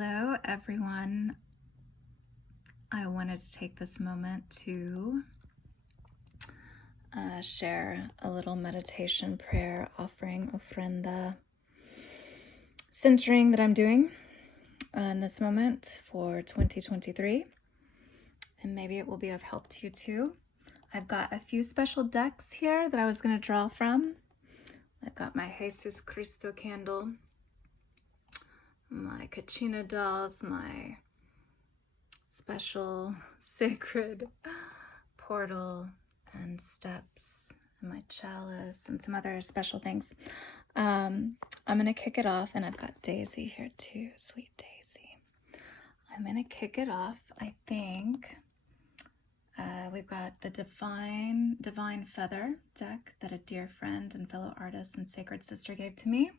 Hello, everyone. I wanted to take this moment to share a little meditation prayer offering, ofrenda, centering that I'm doing in this moment for 2023. And maybe it will be of help to you too. I've got a few special decks here that I was going to draw from. I've got my Jesus Cristo candle, my Kachina dolls, my special sacred portal and steps, and my chalice, and some other special things. I'm going to kick it off, and I've got Daisy here too, sweet Daisy. I'm going to kick it off, I think. We've got the Divine Feather deck that a dear friend and fellow artist and sacred sister gave to me.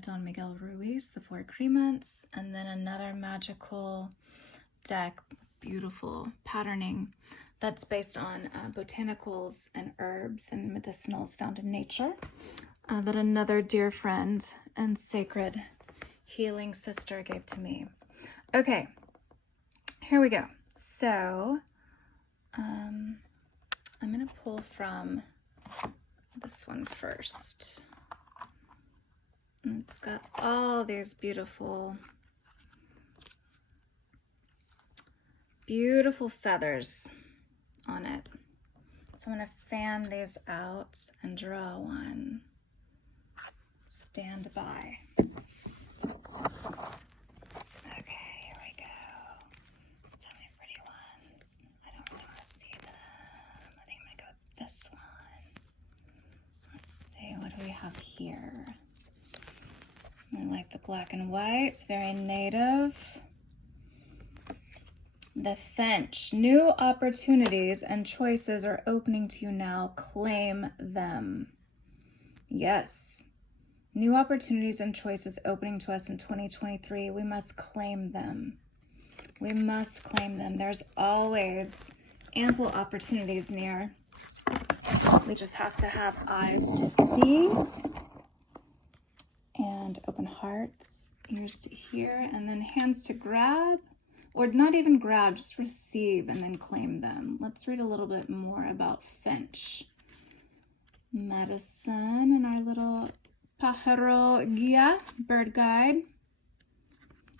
Don Miguel Ruiz, the Four Agreements, and then another magical deck, beautiful patterning that's based on botanicals and herbs and medicinals found in nature that another dear friend and sacred healing sister gave to me. Okay, here we go. So I'm going to pull from this one first. It's got all these beautiful feathers on it. So I'm going to fan these out and draw one. Stand by. Okay, here we go. So many pretty ones. I don't really want to see them. I think I'm going to go with this one. Let's see, what do we have here? I like the black and white, it's very native. The Finch, new opportunities and choices are opening to you now. Claim them. Yes, new opportunities and choices opening to us in 2023. We must claim them. We must claim them. There's always ample opportunities near. We just have to have eyes to see. And open hearts, ears to hear, and then hands to grab, or not even grab, just receive and then claim them. Let's read a little bit more about Finch. Medicine and our little pájaro guía, bird guide.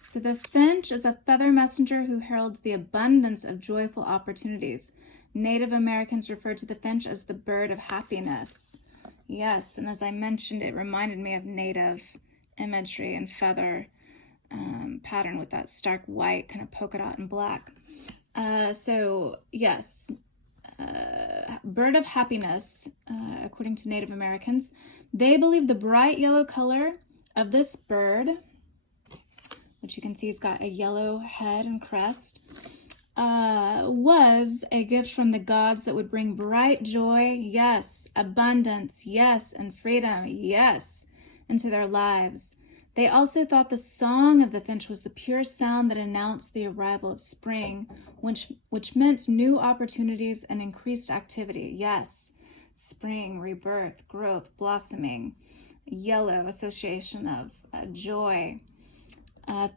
So the Finch is a feather messenger who heralds the abundance of joyful opportunities. Native Americans refer to the Finch as the bird of happiness. Yes, and as I mentioned, it reminded me of native imagery and feather pattern with that stark white, kind of polka dot and black. So yes, bird of happiness, according to Native Americans. They believe the bright yellow color of this bird, which you can see has got a yellow head and crest, was a gift from the gods that would bring bright joy, yes, abundance, yes, and freedom, yes, into their lives. They also thought the song of the finch was the pure sound that announced the arrival of spring, which meant new opportunities and increased activity. Yes, spring, rebirth, growth, blossoming, yellow, association of joy.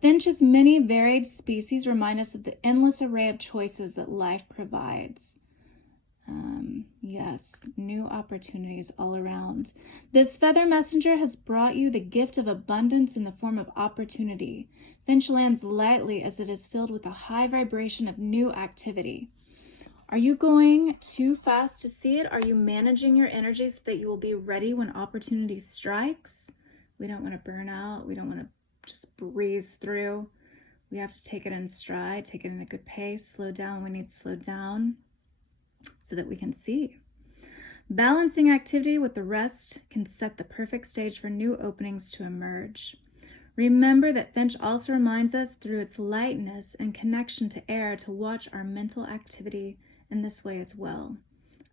Finch's many varied species remind us of the endless array of choices that life provides. Yes, new opportunities all around. This feather messenger has brought you the gift of abundance in the form of opportunity. Finch lands lightly as it is filled with a high vibration of new activity. Are you going too fast to see it? Are you managing your energy so that you will be ready when opportunity strikes? We don't want to burn out. We don't want to just breeze through. We have to take it in stride, take it in a good pace, slow down when we need to slow down so that we can see. Balancing activity with the rest can set the perfect stage for new openings to emerge. Remember that Finch also reminds us through its lightness and connection to air to watch our mental activity in this way as well.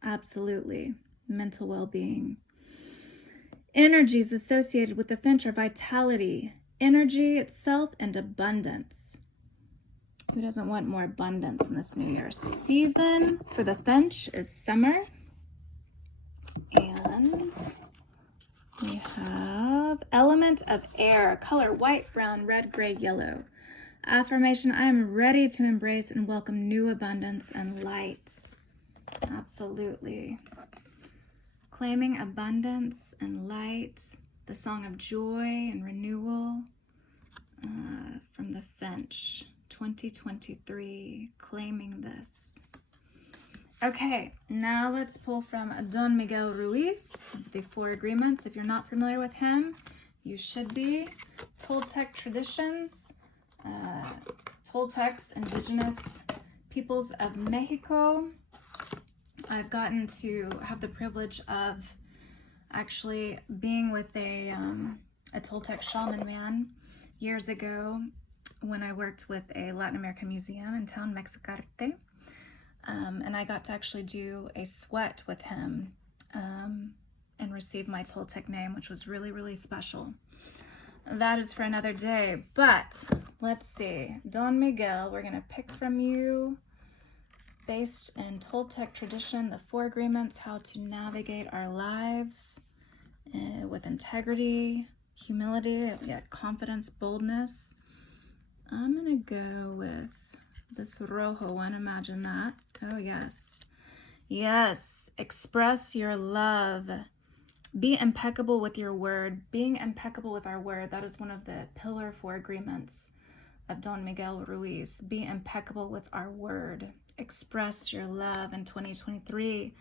Absolutely. Mental well-being. Energies associated with the Finch are vitality, energy itself, and abundance. Who doesn't want more abundance in this New Year? Season for the Finch is summer. And we have element element of air, color white, brown, red, gray, yellow. Affirmation, I am ready to embrace and welcome new abundance and light. Absolutely. Claiming abundance and light, the song of joy and renewal from the Finch, 2023, claiming this. Okay, now let's pull from Don Miguel Ruiz, the 4 Agreements. If you're not familiar with him, you should be. Toltec traditions, Toltecs, indigenous peoples of Mexico. I've gotten to have the privilege of actually being with a Toltec shaman man years ago when I worked with a Latin American museum in town, Mexicarte. And I got to actually do a sweat with him and receive my Toltec name, which was really, really special. That is for another day. But let's see. Don Miguel, we're going to pick from you, based in Toltec tradition, the 4 Agreements, how to navigate our lives with integrity, humility, yet confidence, boldness. I'm going to go with this rojo one. Imagine that. Oh, yes. Yes. Express your love. Be impeccable with your word. Being impeccable with our word. That is one of the pillar 4 agreements of Don Miguel Ruiz. Be impeccable with our word. Express your love in 2023.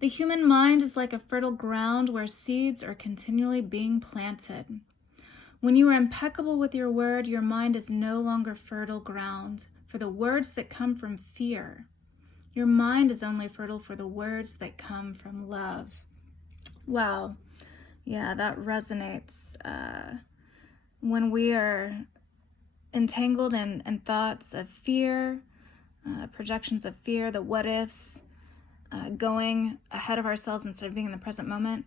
The human mind is like a fertile ground where seeds are continually being planted. When you are impeccable with your word, your mind is no longer fertile ground for the words that come from fear. Your mind is only fertile for the words that come from love. Wow. Yeah, that resonates. When we are entangled in thoughts of fear, projections of fear, the what ifs, going ahead of ourselves instead of being in the present moment,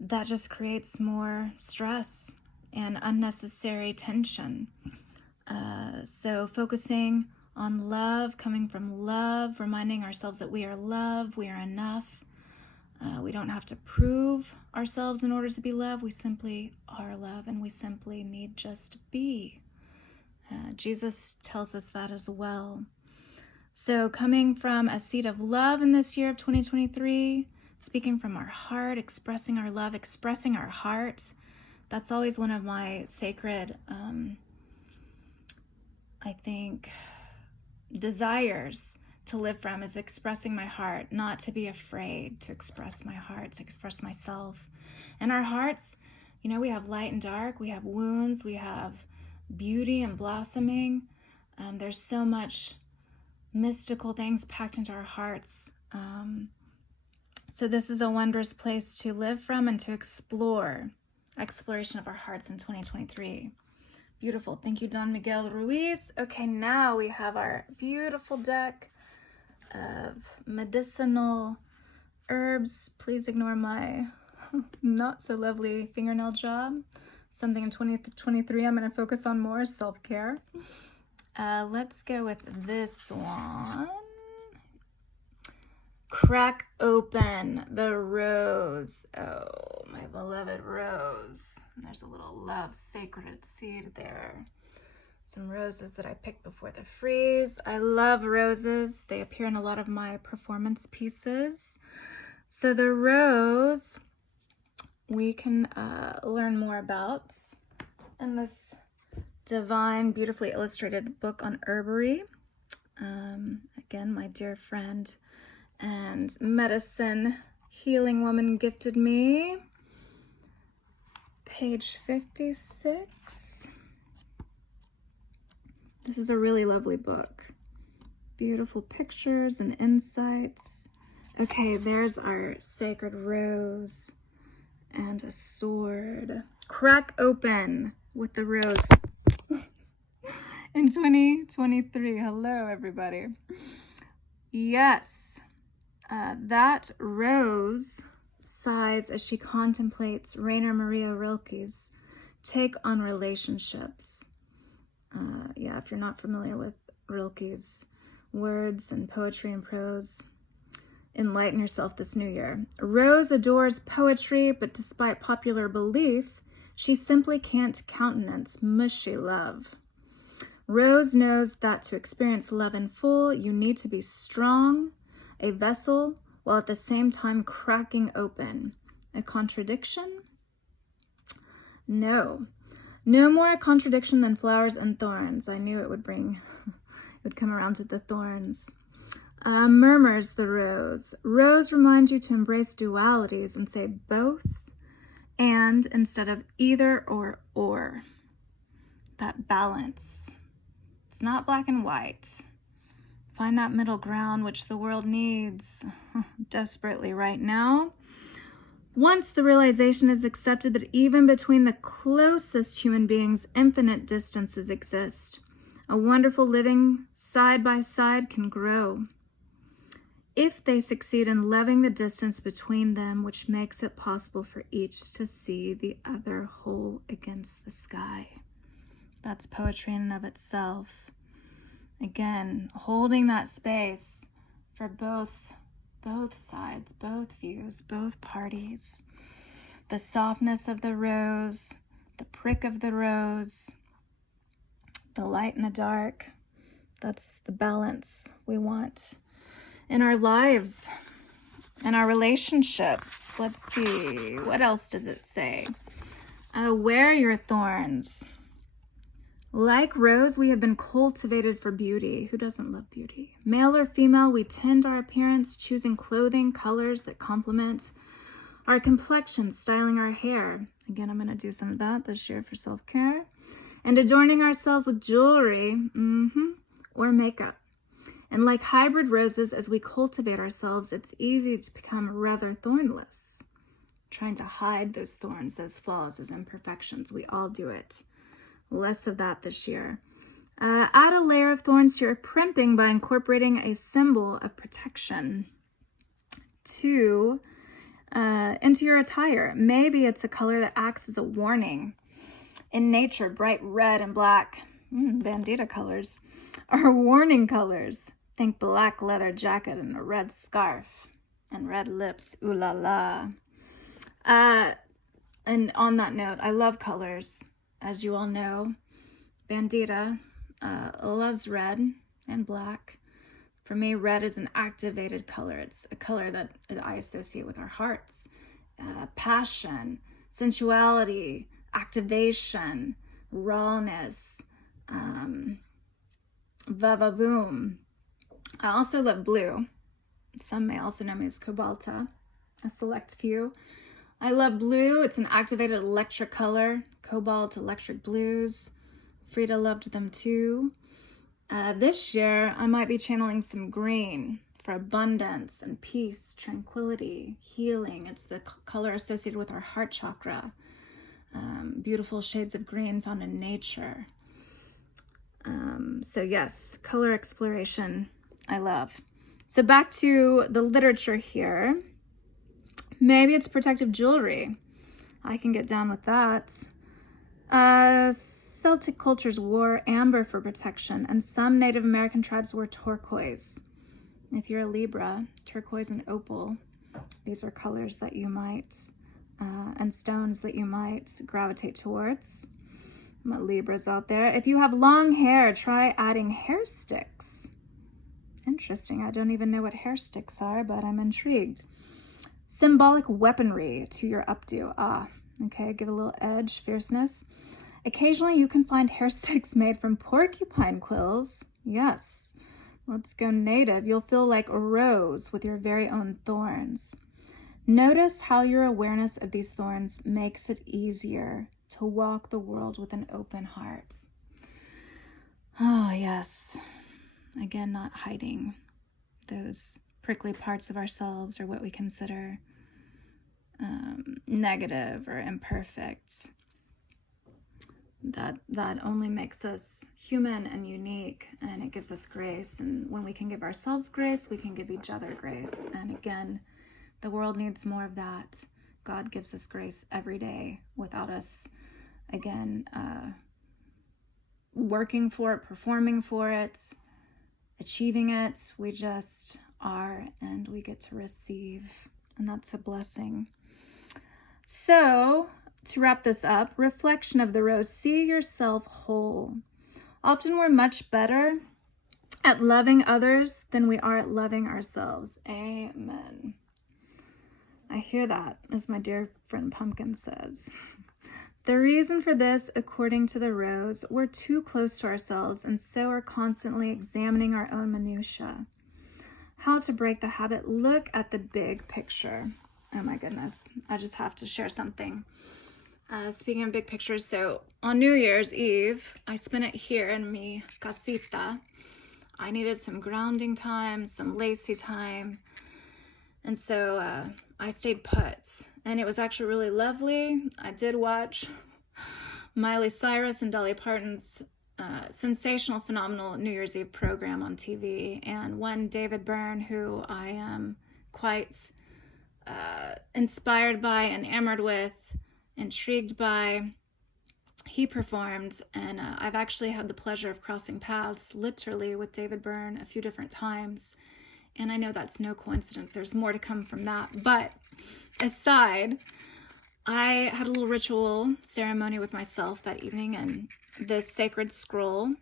that just creates more stress and unnecessary tension. So focusing on love, coming from love, reminding ourselves that we are love, we are enough. We don't have to prove ourselves in order to be loved. We simply are love, and we simply need just to be. Jesus tells us that as well. So coming from a seed of love in this year of 2023, speaking from our heart, expressing our love, expressing our heart, that's always one of my sacred, I think, desires to live from, is expressing my heart, not to be afraid to express my heart, to express myself. And our hearts, you know, we have light and dark, we have wounds, we have beauty and blossoming. There's so much mystical things packed into our hearts. So this is a wondrous place to live from and to explore. Exploration of our hearts in 2023. Beautiful. Thank you, Don Miguel Ruiz. Okay, now we have our beautiful deck of medicinal herbs. Please ignore my not so lovely fingernail job. Something in 2023 I'm going to focus on more, self-care. Let's go with this one. Crack open the rose. Oh, my beloved rose. There's a little love sacred seed there. Some roses that I picked before the freeze. I love roses. They appear in a lot of my performance pieces. So the rose we can learn more about in this divine, beautifully illustrated book on herbiary. Again, my dear friend and medicine healing woman gifted me. Page 56. This is a really lovely book. Beautiful pictures and insights. Okay, there's our sacred rose and a sword. Crack open with the rose. In 2023. Hello, everybody. Yes. That rose sighs as she contemplates Rainer Maria Rilke's take on relationships. Yeah, if you're not familiar with Rilke's words and poetry and prose, enlighten yourself this new year. Rose adores poetry, but despite popular belief, She simply can't countenance mushy love. Rose knows that to experience love in full, you need to be strong, a vessel, while at the same time cracking open. A contradiction? No. No more a contradiction than flowers and thorns. I knew it would come around to the thorns. Murmurs the rose. Rose reminds you to embrace dualities and say both and instead of either or. That balance. It's not black and white. Find that middle ground which the world needs desperately right now. Once the realization is accepted that even between the closest human beings, infinite distances exist, a wonderful living side by side can grow. If they succeed in leveling the distance between them, which makes it possible for each to see the other whole against the sky. That's poetry in and of itself. Again, holding that space for both sides, both views, both parties. The softness of the rose, the prick of the rose, the light and the dark. That's the balance we want in our lives and our relationships. Let's see, what else does it say? Wear your thorns. Like rose, we have been cultivated for beauty. Who doesn't love beauty? Male or female, we tend our appearance, choosing clothing, colors that complement our complexion, styling our hair. Again, I'm going to do some of that this year for self-care. And adorning ourselves with jewelry or makeup. And like hybrid roses, as we cultivate ourselves, it's easy to become rather thornless, trying to hide those thorns, those flaws, those imperfections. We all do it. Less of that this year. Add a layer of thorns to your primping by incorporating a symbol of protection into your attire. Maybe it's a color that acts as a warning. In nature, bright red and black, Bandita colors, are warning colors. Think black leather jacket and a red scarf and red lips. Ooh la la. And on that note, I love colors. As you all know, Bandita loves red and black. For me, red is an activated color. It's a color that I associate with our hearts. Passion, sensuality, activation, rawness, va-va-voom. I also love blue. Some may also know me as Cobalta, a select few. I love blue. It's an activated electric color. Cobalt, electric blues. Frida loved them too. This year, I might be channeling some green for abundance and peace, tranquility, healing. It's the color associated with our heart chakra. Beautiful shades of green found in nature. So yes, color exploration, I love. So back to the literature here. Maybe it's protective jewelry. I can get down with that. Celtic cultures wore amber for protection, and some Native American tribes wore turquoise. If you're a Libra, turquoise and opal, these are colors that you might, and stones that you might gravitate towards. My Libras out there. If you have long hair, try adding hair sticks. Interesting. I don't even know what hair sticks are, but I'm intrigued. Symbolic weaponry to your updo. Okay, give a little edge, fierceness. Occasionally you can find hair sticks made from porcupine quills. Yes, let's go native. You'll feel like a rose with your very own thorns. Notice how your awareness of these thorns makes it easier to walk the world with an open heart. Oh, yes. Again, not hiding those prickly parts of ourselves or what we consider negative or imperfect. That only makes us human and unique, and it gives us grace. And when we can give ourselves grace, we can give each other grace. And again, the world needs more of that. God gives us grace every day without us, again, working for it, performing for it, achieving it. We just are, and we get to receive, and that's a blessing. So to wrap this up, reflection of the rose, see yourself whole. Often we're much better at loving others than we are at loving ourselves. Amen. I hear that, as my dear friend Pumpkin says. The reason for this, according to the rose, we're too close to ourselves and so are constantly examining our own minutiae. How to break the habit? Look at the big picture. Oh my goodness, I just have to share something. Speaking of big pictures, so on New Year's Eve, I spent it here in mi casita. I needed some grounding time, some lacy time, and so I stayed put, and it was actually really lovely. I did watch Miley Cyrus and Dolly Parton's sensational, phenomenal New Year's Eve program on TV, and one David Byrne, who I am quite inspired by, enamored with, intrigued by. He performed, and I've actually had the pleasure of crossing paths literally with David Byrne a few different times, and I know that's no coincidence. There's more to come from that. But aside, I had a little ritual ceremony with myself that evening, and this sacred scroll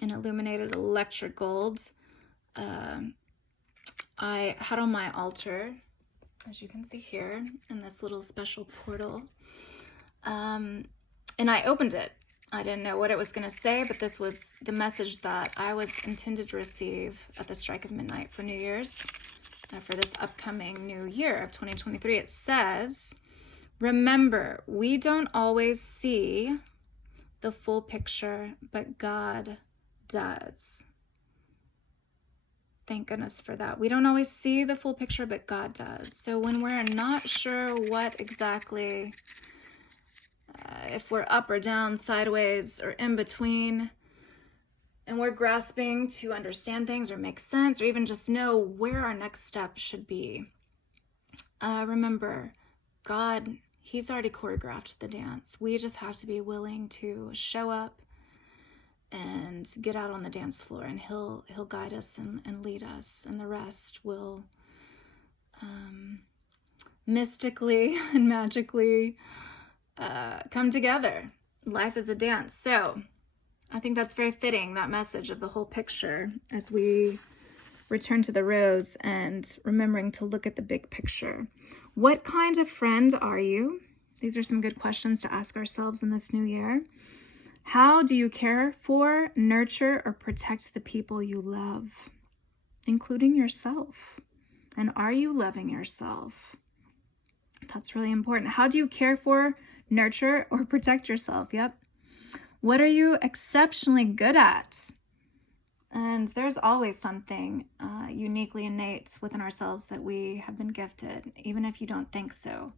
in illuminated electric gold I had on my altar, as you can see here, in this little special portal. And I opened it. I didn't know what it was going to say, but this was the message that I was intended to receive at the strike of midnight for New Year's, for this upcoming new year of 2023. It says, remember, we don't always see the full picture, but God does. Thank goodness for that. We don't always see the full picture, but God does. So when we're not sure what exactly, if we're up or down, sideways, or in between, and we're grasping to understand things or make sense, or even just know where our next step should be, remember, God, He's already choreographed the dance. We just have to be willing to show up and get out on the dance floor, and He'll guide us and lead us, and the rest will mystically and magically come together. Life is a dance. So I think that's very fitting, that message of the whole picture, as we return to the rose and remembering to look at the big picture. What kind of friend are you? These are some good questions to ask ourselves in this new year. How do you care for, nurture, or protect the people you love, including yourself? And are you loving yourself? That's really important. How do you care for, nurture, or protect yourself? Yep. What are you exceptionally good at? And there's always something uniquely innate within ourselves that we have been gifted, even if you don't think so.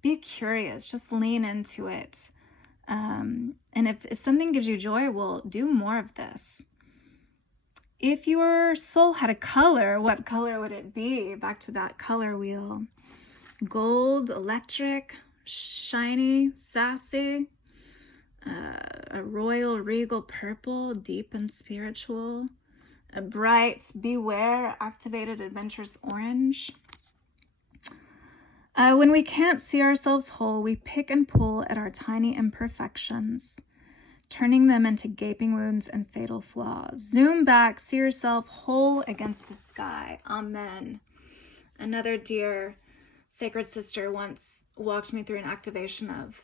Be curious, just lean into it. And if something gives you joy, well, do more of this. If your soul had a color, what color would it be? Back to that color wheel. Gold, electric, shiny, sassy, a royal, regal purple, deep and spiritual, a bright, beware, activated, adventurous orange. When we can't see ourselves whole, we pick and pull at our tiny imperfections, turning them into gaping wounds and fatal flaws. Zoom back, see yourself whole against the sky. Amen. Another dear sacred sister once walked me through an activation of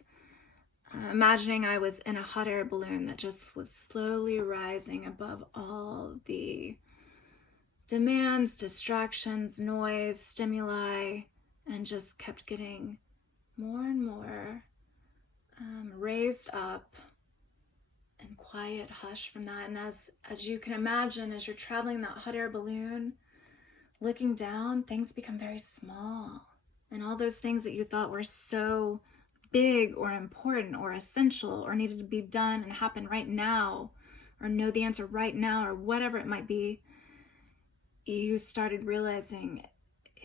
imagining I was in a hot air balloon that just was slowly rising above all the demands, distractions, noise, stimuli, and just kept getting more and more raised up and quiet hush from that. And as you can imagine, as you're traveling that hot air balloon, looking down, things become very small. And all those things that you thought were so big or important or essential or needed to be done and happen right now, or know the answer right now, or whatever it might be, you started realizing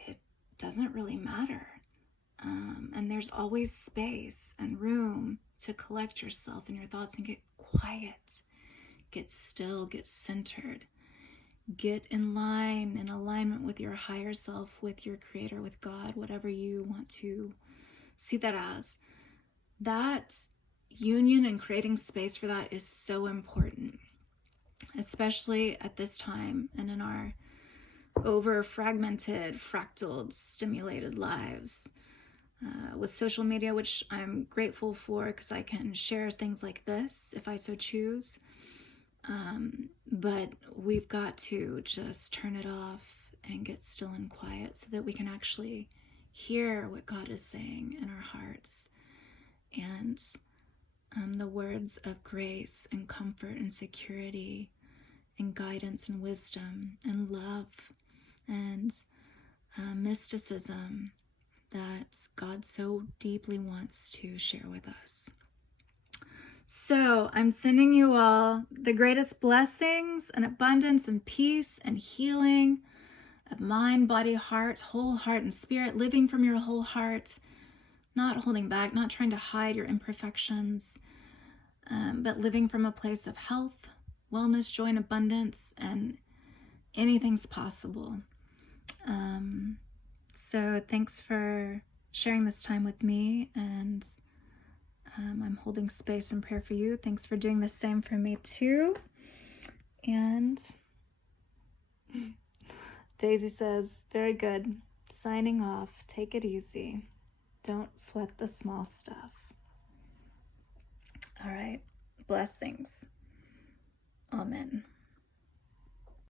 it doesn't really matter. And there's always space and room to collect yourself and your thoughts and get quiet, get still, get centered, get in line, in alignment with your higher self, with your creator, with God, whatever you want to see that as. that union and creating space for that is so important, especially at this time and in our over fragmented, fractaled, stimulated lives. With social media, which I'm grateful for because I can share things like this if I so choose. But we've got to just turn it off and get still and quiet so that we can actually hear what God is saying in our hearts, and the words of grace and comfort and security and guidance and wisdom and love and mysticism that God so deeply wants to share with us. So I'm sending you all the greatest blessings and abundance and peace and healing of mind, body, heart, whole heart and spirit, living from your whole heart, not holding back, not trying to hide your imperfections, but living from a place of health, wellness, joy, and abundance, and anything's possible. So thanks for sharing this time with me, and I'm holding space and prayer for you. Thanks for doing the same for me too. And Daisy says, very good. Signing off. Take it easy. Don't sweat the small stuff. All right. Blessings. Amen.